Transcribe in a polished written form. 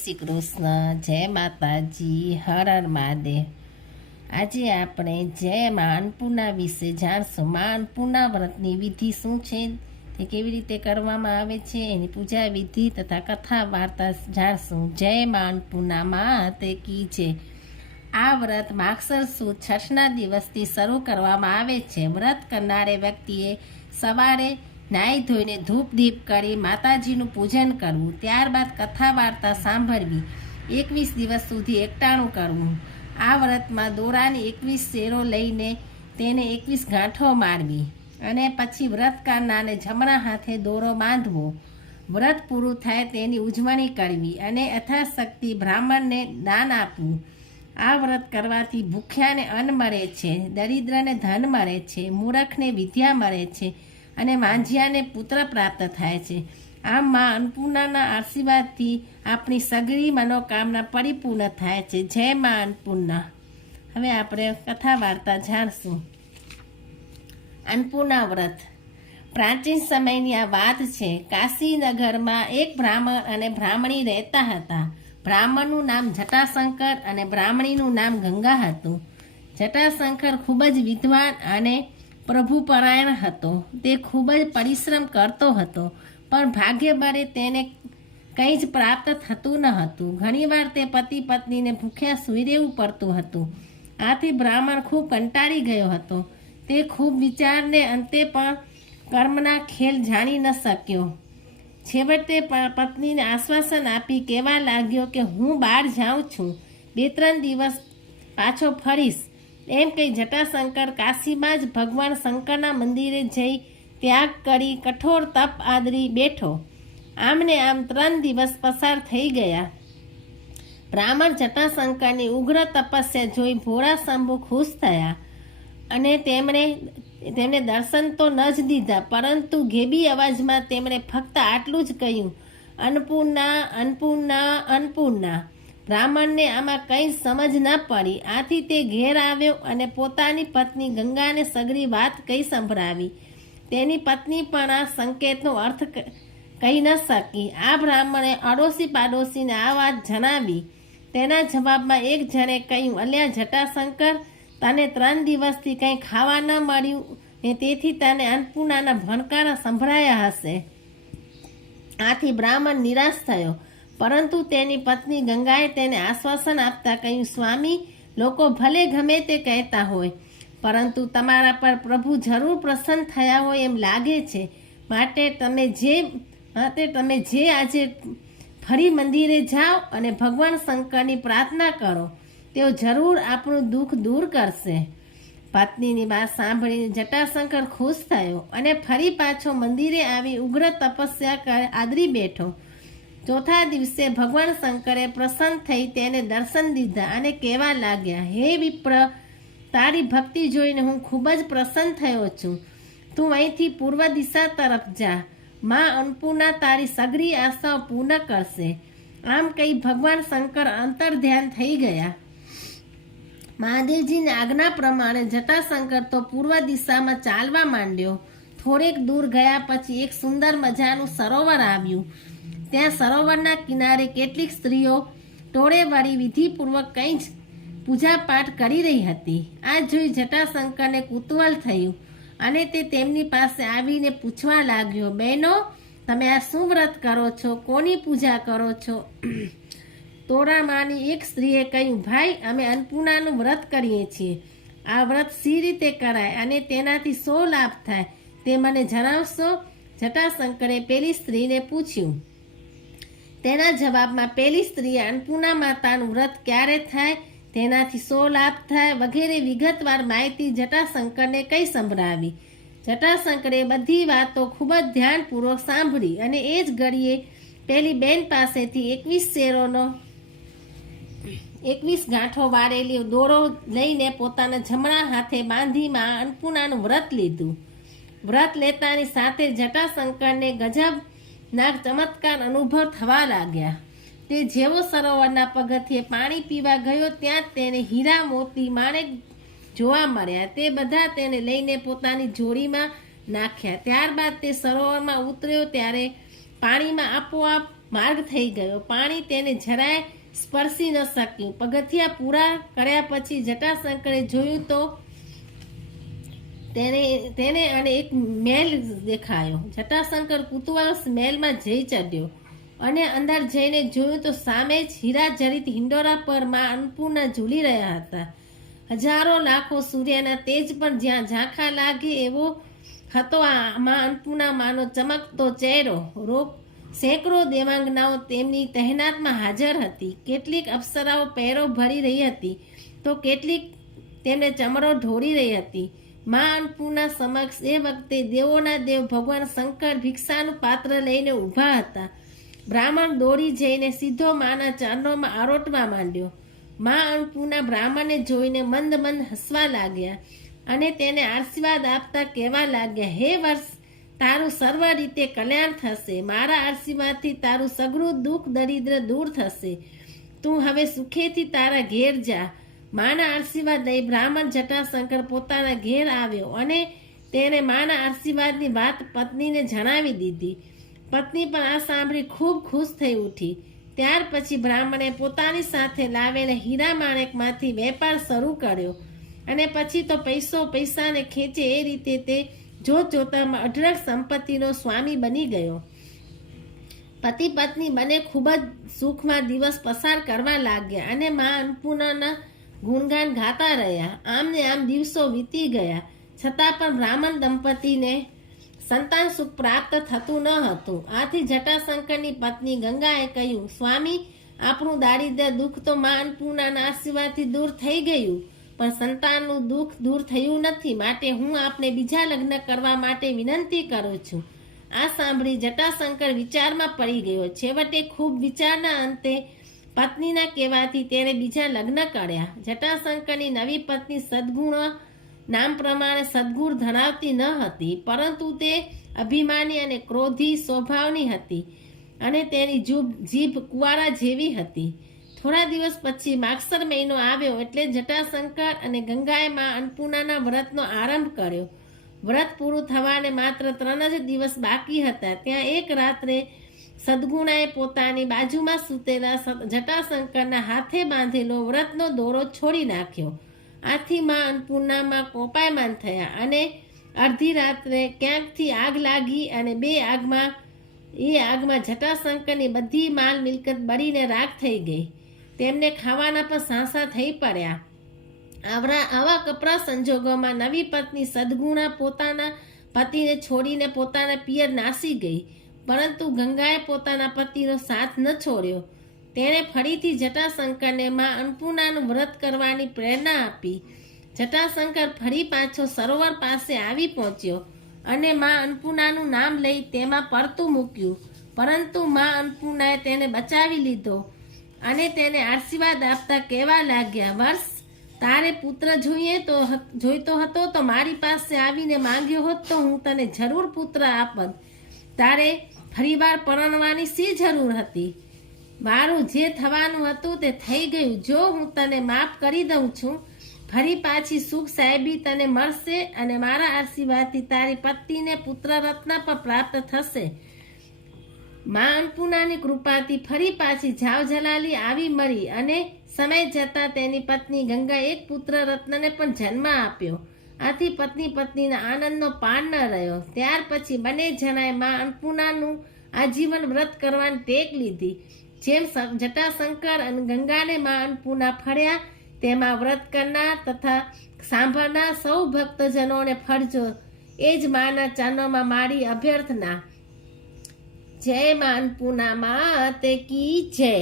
શ્રી કૃષ્ણ, જય માતાજી, હર હર મહાદેવ। આજે આપણે જય મા અન્નપૂર્ણા વિશે જાણશું। મા અન્નપૂર્ણા વ્રતની વિધિ શું છે, તે કેવી રીતે કરવામાં આવે છે, એની પૂજા વિધિ તથા કથા વાર્તા જાણશું। જય મા અન્નપૂર્ણા માતે કી છે। આ વ્રત માગસર સુદ છઠના દિવસથી શરૂ કરવામાં આવે છે। વ્રત કરનારે વ્યક્તિએ સવારે નાહી ધોઈને ધૂપ દીપ કરી માતાજીનું પૂજન કરવું, ત્યારબાદ કથા વાર્તા સાંભળવી, 21 દિવસ સુધી એકટાણું કરવું। આ વ્રતમાં દોરાની 21 શેરો લઈને તેને 21 ગાંઠો મારવી અને પછી વ્રત કરનારને જમણા હાથે દોરો બાંધવો। વ્રત પૂરું થાય તેની ઉજવણી કરવી અને યથાશક્તિ બ્રાહ્મણને દાન આપવું। આ વ્રત કરવાથી ભૂખ્યાને અન્ન મળે છે, દરિદ્રને ધન મળે છે, મૂર્ખને વિદ્યા મળે છે અને માંઝિયાને પુત્ર પ્રાપ્ત થાય છે। આમ મા અન્નપૂર્ણાના આશીર્વાદથી આપણી સગળી મનોકામના પરિપૂર્ણ થાય છે। જય મા અન્નપૂર્ણા। હવે આપણે કથા વાર્તા જાણશું। અન્નપૂર્ણા વ્રત પ્રાચીન સમયની આ વાત છે। કાશીનગરમાં એક બ્રાહ્મણ અને બ્રાહ્મણી રહેતા હતા। બ્રાહ્મણનું નામ જટાશંકર અને બ્રાહ્મણીનું નામ ગંગા હતું। જટાશંકર ખૂબ જ વિદ્વાન અને પ્રભુપરાયણ હતો। તે ખૂબ જ પરિશ્રમ કરતો હતો, પણ ભાગ્યબળે તેને કંઈ જ પ્રાપ્ત થતું ન હતું। ઘણીવાર તે પતિ પત્નીને ભૂખ્યા સૂઈ રહેવું પડતું હતું। આથી બ્રાહ્મણ ખૂબ કંટાળી ગયો હતો। તે ખૂબ વિચારને અંતે પણ કર્મના ખેલ જાણી ન શક્યો। છેવટે પત્નીને આશ્વાસન આપી કહેવા લાગ્યો કે હું બહાર જાઉં છું, 2-3 દિવસ પાછો ફરીશ। એમ કહી જટાશંકર કાશીમાં જ ભગવાન શંકરના મંદિરે જઈ ત્યાગ કરી કઠોર તપ આદરી બેઠો। આમને આમ 3 દિવસ પસાર થઈ ગયા। બ્રાહ્મણ જટાશંકરની ઉગ્ર તપસ્યા જોઈ ભોળા શંભુ ખુશ થયા અને તેમણે દર્શન તો ન જ દીધા, પરંતુ ઘેબી અવાજમાં તેમણે ફક્ત આટલું જ કહ્યું, અન્નપૂર્ણા, અન્નપૂર્ણા, અન્નપૂર્ણા। બ્રાહ્મણને આમાં કંઈ સમજ ન પડી। આથી તે ઘેર આવ્યો અને પોતાની પત્ની ગંગાને સગળી વાત કહી સંભળાવી। તેની પત્ની પણ આ સંકેતનો અર્થ કહી ન શકી। આ બ્રાહ્મણે અડોશી પાડોશીને આ વાત જણાવી। તેના જવાબમાં એક જણે કહ્યું, અલ્યા જટાશંકર, તને 3 દિવસથી કંઈ ખાવા ન મળ્યું ને તેથી તને અન્નપૂર્ણાના ભણકારા સંભળાયા હશે। આથી બ્રાહ્મણ નિરાશ થયો, પરંતુ તેની પત્ની ગંગાએ તેને આશ્વાસન આપતા કહ્યું, સ્વામી, લોકો ભલે ગમે તે કહેતા હોય, પરંતુ તમારા પર પ્રભુ જરૂર પ્રસન્ન થયા હોય એમ લાગે છે। માટે તમે જે આજે ફરી મંદિરે જાઓ અને ભગવાન શંકરની પ્રાર્થના કરો, તેઓ જરૂર આપણું દુઃખ દૂર કરશે। પત્નીની વાત સાંભળીને જટાશંકર ખુશ થયો અને ફરી પાછો મંદિરે આવી ઉગ્ર તપસ્યા આદરી બેઠો। ચોથા દિવસે ભગવાન શંકરે પ્રસન્ન થઈ તેને દર્શન દીધા અને કહેવા લાગ્યા, હે વિપ્ર, તારી ભક્તિ જોઈને હું ખૂબ જ પ્રસન્ન થયો છું। તું અહીંથી પૂર્વ દિશા તરફ જા, મા અન્નપૂર્ણા તારી સઘળી આશાઓ પૂર્ણ કરશે। આમ કહી ભગવાન શંકર અંતર્ધ્યાન થઈ ગયા। મહાદેવજીની આજ્ઞા પ્રમાણે જટાશંકર તો પૂર્વ દિશામાં ચાલવા માંડ્યો। થોડેક દૂર ગયા પછી એક સુંદર મજાનું સરોવર આવ્યું। ત્યાં સરોવરના કિનારે કેટલીક સ્ત્રીઓ ટોળે વળી વિધિપૂર્વક કંઈ જ પૂજાપાઠ કરી રહી હતી। આ જોઈ જટાશંકરને કુતૂહલ થયું અને તે તેમની પાસે આવીને પૂછવા લાગ્યો, બહેનો, તમે આ શું વ્રત કરો છો? કોની પૂજા કરો છો? તોરામાંની એક સ્ત્રીએ કહ્યું, ભાઈ, અમે અન્નપૂર્ણાનું વ્રત કરીએ છીએ। આ વ્રત સી રીતે કરાય અને તેનાથી શો લાભ થાય તે મને જણાવશો? જટાશંકરે પેલી સ્ત્રીને પૂછ્યું। તેના જવાબમાં પેલી સ્ત્રીએ અન્નપૂર્ણા માતાનું વ્રત ક્યારે થાય, તેનાથી શો લાભ થાય વગેરે વિગતવાર માહિતી જટાશંકરને કહી સંભળાવી। જટાશંકરે બધી વાતો ખૂબ જ ધ્યાનપૂર્વક સાંભળી અને એ જ ઘડીએ પેલી બેન પાસેથી 21 શેરોનો 21 ગાંઠો વાળેલી દોરો લઈને પોતાના જમણા હાથે બાંધી મા અન્નપૂર્ણાનું વ્રત લીધું। વ્રત લેતાની સાથે જટાશંકરને ગજબના ચમત્કાર અનુભવ થવા લાગ્યા। તે જેવો સરોવરના પગથિયે પાણી પીવા ગયો, ત્યાં તેને હીરા મોતી માણેક જોવા મળ્યા। તે બધા તેને લઈને પોતાની જોડીમાં નાખ્યા। ત્યારબાદ તે સરોવરમાં ઉતર્યો ત્યારે પાણીમાં આપોઆપ માર્ગ થઈ ગયો. પાણી તેને જરાય સ્પર્શી ન શક્યું. પગથિયા પૂરા કર્યા પછી જટાશંકરે જોયું તો તેને અને એક મહેલ દેખાયો. જટાશંકર કુતૂહલવશ મહેલમાં જઈ ચડ્યો અને અંદર જઈને જોયું તો સામે જ હીરા જડિત હિંડોરા પર માં અન્નપૂર્ણા ઝૂલી રહ્યા હતા. હજારો લાખો સૂર્યના તેજ પર જ્યાં ઝાંખા લાગે એવો હતો આ માં અન્નપૂર્ણા માનો ચમકતો ચહેરો. સેંકડો દેવાંગનાઓ તેમની તહેનાતમાં હાજર હતી. કેટલીક અપ્સરાઓ પહેરો ભરી રહી હતી તો કેટલીક તેમને ચમરો ઢોળી રહી હતી. માં અન્નપૂર્ણા સમક્ષ એ વખતે દેવોના દેવ ભગવાન શંકર ભિક્ષાનું પાત્ર લઈને ઊભા હતા. બ્રાહ્મણ દોડી જઈને સીધો માના ચરણોમાં આરોટવા માંડ્યો. માં અન્નપૂર્ણા બ્રાહ્મણને જોઈને મંદ મંદ હસવા લાગ્યા અને તેને આશીર્વાદ આપતા કહેવા લાગ્યા, હે વર્ષ, તારું સર્વ રીતે કલ્યાણ થશે. મારા આશીર્વાદથી તારું સઘળું દુઃખ દરિદ્ર દૂર થશે. તું હવે સુખેથી તારા ઘેર જા. માના આશીર્વાદ લઈ બ્રાહ્મણ જટાશંકર પોતાના ઘેર આવ્યો અને તેને માના આશીર્વાદની વાત પત્નીને જણાવી દીધી. પત્ની પણ આ સાંભળી ખૂબ ખુશ થઈ ઉઠી. ત્યાર પછી બ્રાહ્મણે પોતાની સાથે લાવેલા હીરા માણેકમાંથી વેપાર શરૂ કર્યો અને પછી તો પૈસાને ખેંચે એ રીતે તે જોતજોતામાં અઢળક સંપત્તિનો સ્વામી બની ગયો. પતિ પત્ની બંને ખૂબ જ સુખમાં દિવસ પસાર કરવા લાગ્યા અને માં અન્નપૂર્ણાના ગુણગાન ગાતા રહ્યા. આમ ને આમ દિવસો વીતી ગયા છતાં પણ બ્રાહ્મણ દંપતીને સંતાન સુખ પ્રાપ્ત થતું ન હતું. આથી જટાશંકરની પત્ની ગંગાએ કહ્યું, સ્વામી, આપણું દારિદ્ર્ય દુઃખ તો માં અન્નપૂર્ણાના આશીર્વાદથી દૂર થઈ ગયું, પણ સંતાનનું દુઃખ દૂર થયું નથી. માટે હું આપને બીજા લગ્ન કરવા માટે વિનંતી કરું છું. આ સાંભળી જટાશંકર વિચારમાં પડી ગયો. છેવટે ખૂબ વિચારના અંતે પત્નીના કહેવાથી તેણે બીજા લગ્ન કર્યા. જટાશંકરની નવી પત્ની સદ્ગુણ નામ પ્રમાણે સદ્ગુણ ધરાવતી ન હતી, પરંતુ તે અભિમાની અને ક્રોધી સ્વભાવની હતી અને તેની જીભ કુવારા જેવી હતી. થોડા દિવસ પછી માગસર મહિનો આવ્યો એટલે જટાશંકર અને ગંગાએ માં અન્નપૂર્ણાના વ્રતનો આરંભ કર્યો. વ્રત પૂરું થવાને માત્ર 3 જ દિવસ બાકી હતા. ત્યાં એક રાત્રે સદ્ગુણાએ પોતાની બાજુમાં સૂતેલા જટાશંકરના હાથે બાંધેલો વ્રતનો દોરો છોડી નાખ્યો. આથી માં અન્નપૂર્ણામાં કોપાયમાન થયા અને અડધી રાત્રે ક્યાંકથી આગ લાગી અને એ આગમાં જટાશંકરની બધી માલ મિલકત બળીને રાખ થઈ ગઈ. તેમને ખાવાના પણ સાંસા થઈ પડ્યા. આવા કપરા સંજોગોમાં નવી પત્ની સદ્ગુણા પોતાના પતિને છોડીને પોતાના પિયર નાસી ગઈ, પરંતુ ગંગાએ પોતાના પતિનો સાથ ન છોડ્યો. તેણે ફરીથી જટાશંકરને માં અન્નપૂર્ણાનું વ્રત કરવાની પ્રેરણા આપી. જટાશંકર ફરી પાછો સરોવર પાસે આવી પહોંચ્યો અને માં અન્નપૂર્ણાનું નામ લઈ તેમાં પડતું મૂક્યું, પરંતુ માં અન્નપૂર્ણાએ તેને બચાવી લીધો અને તેને આશીર્વાદ આપતા કહેવા લાગ્યા, વર્ષ, તારે પુત્ર જોઈતો હતો તો મારી પાસે આવીને માંગ્યો હોત તો હું તને જરૂર પુત્ર આપત. તારે ફરીવાર પરણવાની શી જરૂર હતી? મારું જે થવાનું હતું તે થઈ ગયું. જો હું તને માફ કરી દઉં છું, ફરી પાછી સુખ સાહેબી તને મળશે અને મારા આશીર્વાદથી તારી પત્નીને પુત્ર રત્ન પણ પ્રાપ્ત થશે. માં અન્નપૂર્ણાની કૃપાથી ફરી પાછી જાવજલાલી આવી મળી અને સમય જતાં તેની પત્ની ગંગા એક પુત્ર રત્નને પણ જન્મ આપ્યો. આથી પત્નીના આનંદનો પાર ન રહ્યો. ત્યાર પછી બંને જણાએ માં અન્નપૂર્ણાનું આજીવન વ્રત કરવાની ટેક લીધી. જેમ જટાશંકર અને ગંગાને માં અન્નપૂર્ણા ફળ્યા, તેમાં વ્રત કરનાર તથા સાંભળનાર સૌ ભક્તજનોને ફળજો. એ જ માના ચરણોમાં મારી અભ્યર્થના. જય માં અન્નપૂર્ણા માત કી જય.